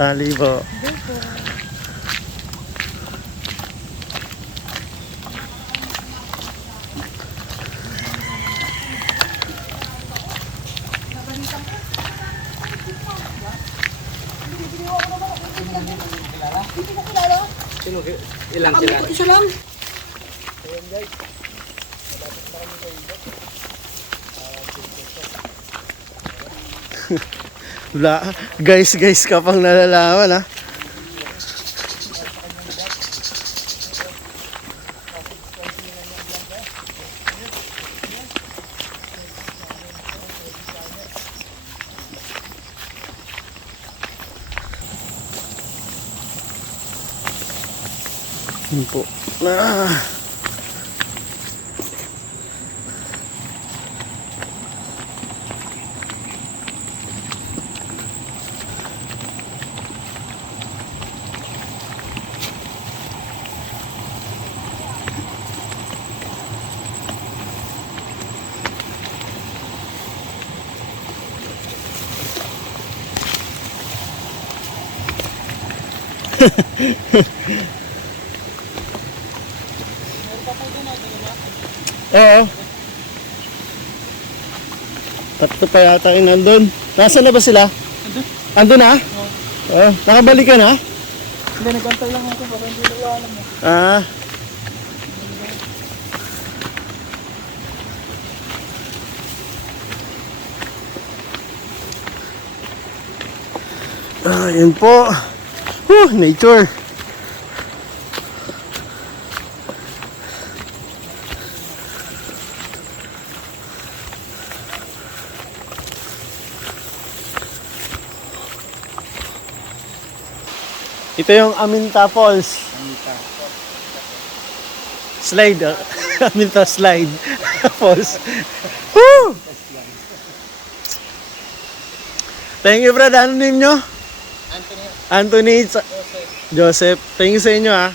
Tali po. Ilang sila? Isa lang. Wala. Guys ka pang nalalaman ha. Yun po. Oo. Tatlo pa yata yung nandun. Nasaan na ba sila? Andun na? Oo. Nakabalik ka na? Hindi, nagkantay lang ako para hindi nila alam mo. Ah. Yun po. Nature. Ito yung Aminta Falls. Slide. Aminta Slide Falls. Woo! Thank you, Brad. Ano name nyo? Anthony. Joseph. Thank you sa inyo ha.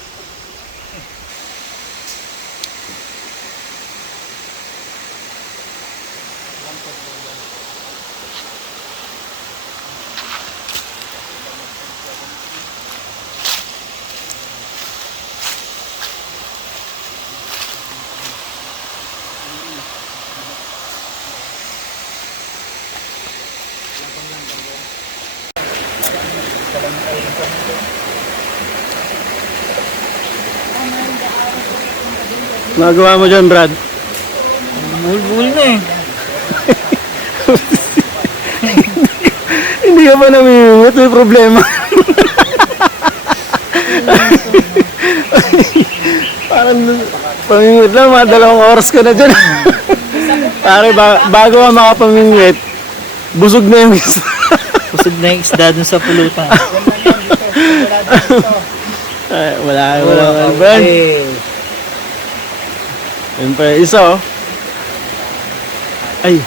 Magawa mo dyan, Brad? Bulbul na eh. Hindi ka pa namimimit, may problema. Parang pamimit lang, mga 2 oras ka na dyan. Pare, bago ka makapamimit, busog na yung isa. Kusog na yung isda dun sa pulutan. Ay, wala, Brad. Yun pa yung isa, oh. Ay.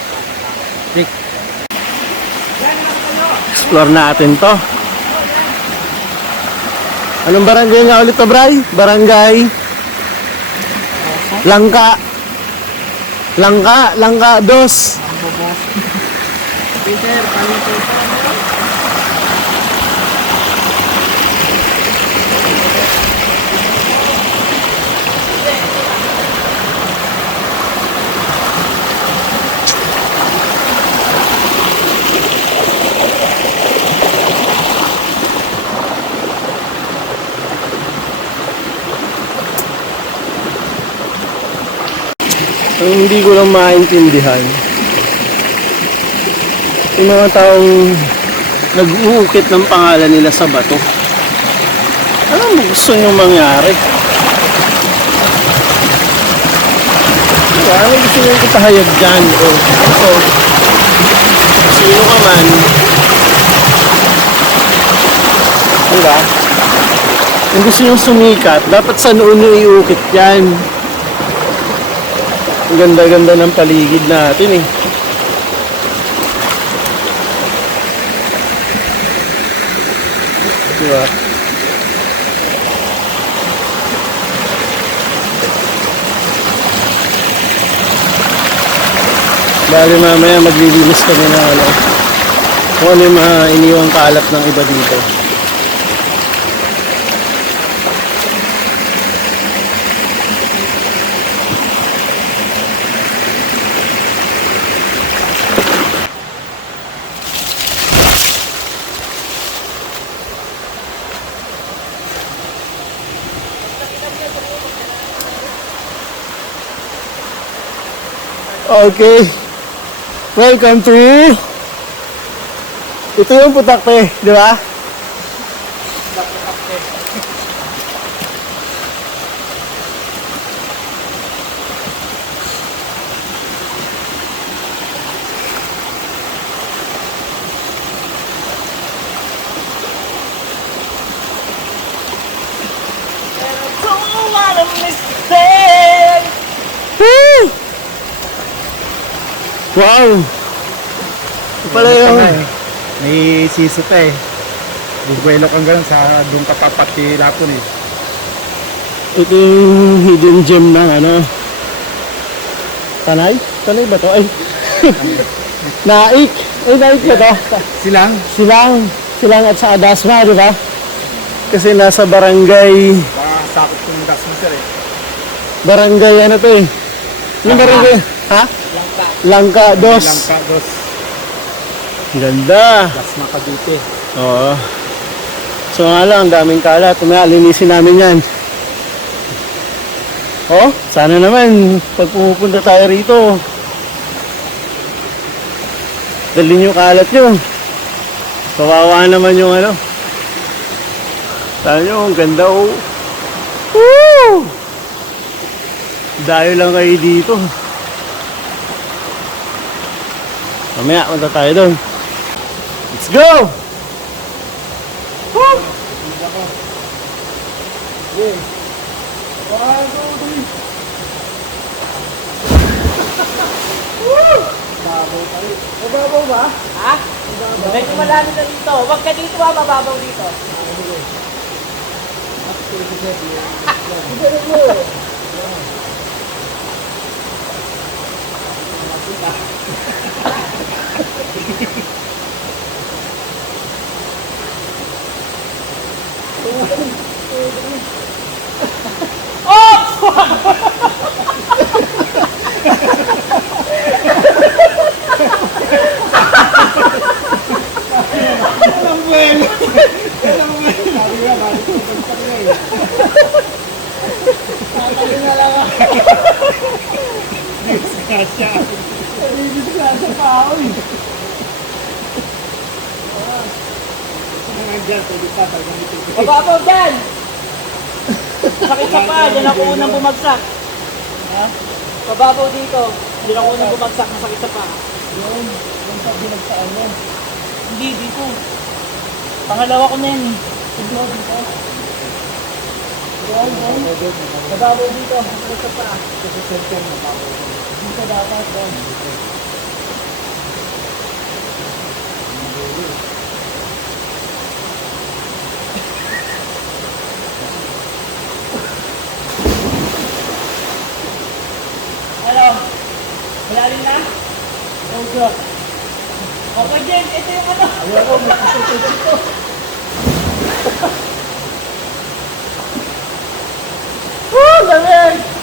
Explore natin to. Anong barangay nga ulit to, Bray? Barangay Langka 2. Peter, paano ito? Ang hindi ko lang maintindihan, yung mga taong nag-uukit ng pangalan nila sa bato. Ano mo gusto nyo mangyari? Diba? Ano gusto nyo ipahayag dyan? So, sino ka man? Diba? Kung gusto nyo sumikat, dapat sa noon nyo iukit yan. Ang ganda-ganda ng paligid natin eh. Diba? Bali mamaya maglilinis kami ng ano, kung ano yung mga iniwang kalat ng iba dito. Okay. Welcome to... Ito yung putakte, di ba? Woo! Wow! Ito pala yung... May siso pa eh. Bubuelo kang ganun sa doon kapapati lapon eh. Ito yung hidden gem ng ano. Tanay? Tanay ba to? Ay. Naik. Ay, naik ba to? Silang? Silang at sa Adasma, di ba? Kasi nasa barangay, Baka sakot kong das mo sir eh. barangay ano to eh. Yung barangay, ha? Langka. Dos. Langka, dos. Ganda. Das na Cavite. Oo. So nga lang, ang daming kalat. Linisin namin yan. Oh, sana naman, pag pumupunta tayo rito, dali nyo kalat nyo. Kawawa naman yung ano. Sana nyo, ang ganda oh. Woo! Dayo lang kayo dito. Mamaya, punta tayo doon. Let's go! Woo! Mababaw ba? Ha? Medyo malalim na dito. Huwag ka dito ha, mababaw dito. Mababaw dyan! Sakit sa paa, dyan ako unang bumagsak. Ha? Mababaw dito, dyan ako unang bumagsak, masakit sa paa. Yung sa binagsaan mo? Hindi, dito. Pangalawa ko na yan eh. Dito, dito. Mababaw dito, masakit sa paa. Dito dapat, doon. Ano? Malalim na? Oo. Okay, Jen. Ito yung ano. Ayaw ko. Magkakasya dito. Woo! Lamig!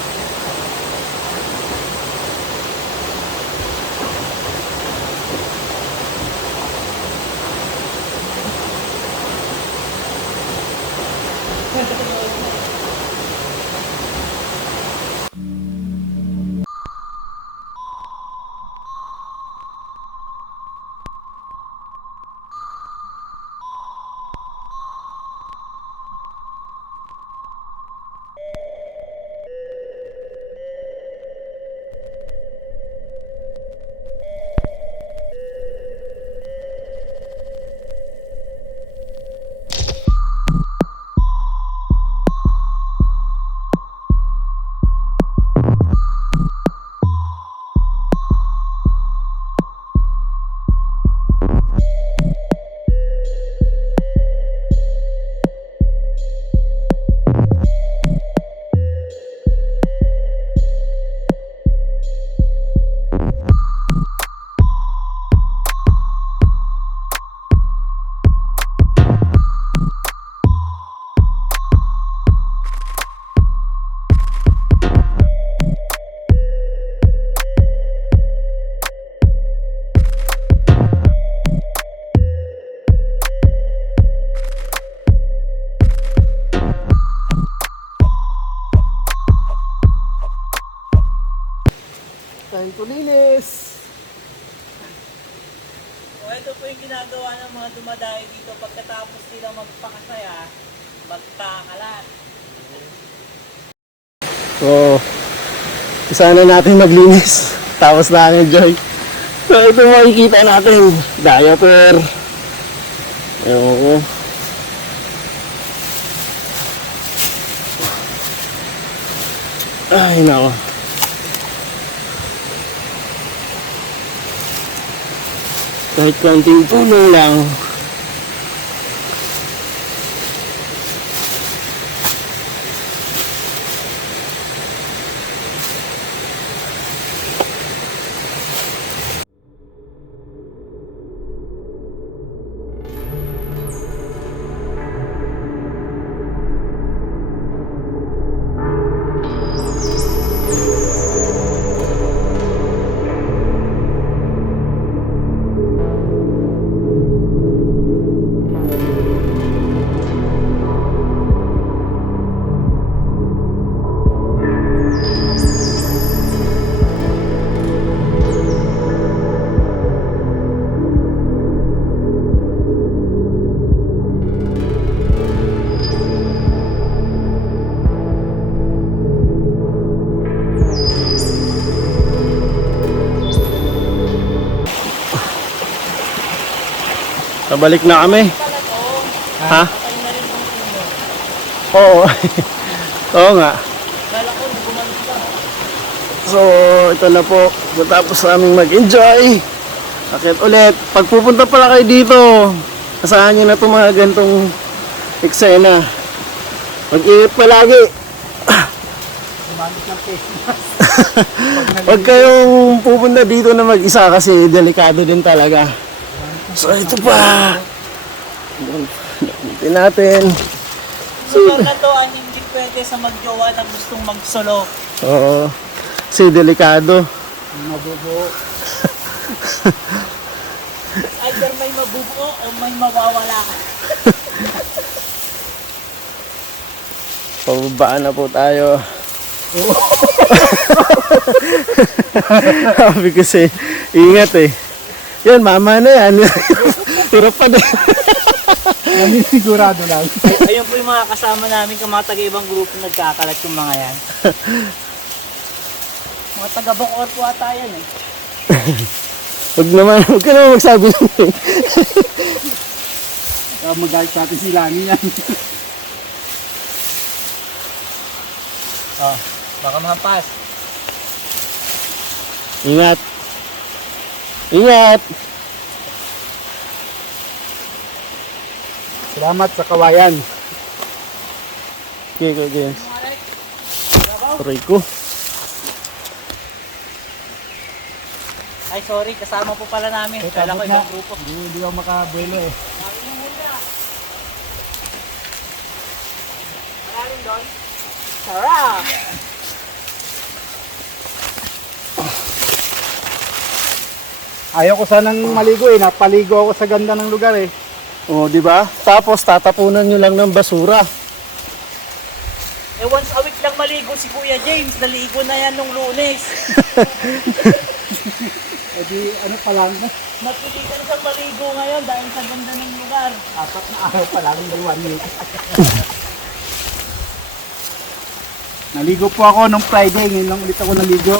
Tulinis. O ito po yung ginagawa ng mga dumadayo dito pagkatapos nila magpakasaya, magkakalat. So, isa na natin maglinis. Tapos na ang enjoy. So, ito makikita natin. Diaper. Ewan ko. Ay, nako. Kahit konting tulong lang. Pabalik na kami. Ha? Patay na rin ang puno. Oo. Oo nga. Kala ko, bumalik ka. So, ito na po. Matapos naming mag-enjoy. Akit ulit. Pag pupunta pala kayo dito, asahan nyo na itong mga gantong eksena. Mag-iingat palagi. Gumamit ng face mask. Huwag kayong pupunta dito na mag-isa kasi delikado din talaga. So, ito pa. Gamitin natin. Lugar na to ang hindi pwede sa magjowa na gustong magsolo. Oo. Kasi delikado. Mabubuo. Either may mabubuo o may mawawala. Pababaan na po tayo. Sabi kasi, ingat eh. Yan, mama na yan. Hirap pa din. Sigurado lang. Ayun po yung mga kasama namin, yung mga taga-ibang grupo nagkakalat yung mga yan. Mga taga-Bokor po ata yan eh. Huwag ka naman magsabi ng yun. Magalit sa atin si Lani yan. Oh, baka mahampas. Ingat. Ingat. Salamat sa kawayan. Okay, go James. Aray ko. Ay sorry, kasama po pala namin. Kala ko ibang grupo. Hindi ako makabuelo eh. Maraming doon. Sarap! Ayaw ko sanang maligo eh. Napaligo ako sa ganda ng lugar eh. Oh, di ba? Tapos tatapunan nyo lang ng basura. Eh once a week lang maligo si Kuya James. Naligo na yan nung Lunes. E di ano pa lang. Napilitan siyang maligo ngayon dahil sa ganda ng lugar. 4 na araw pa lang. 1 week. Naligo po ako nung Friday. Ngayon lang ulit ako naligo.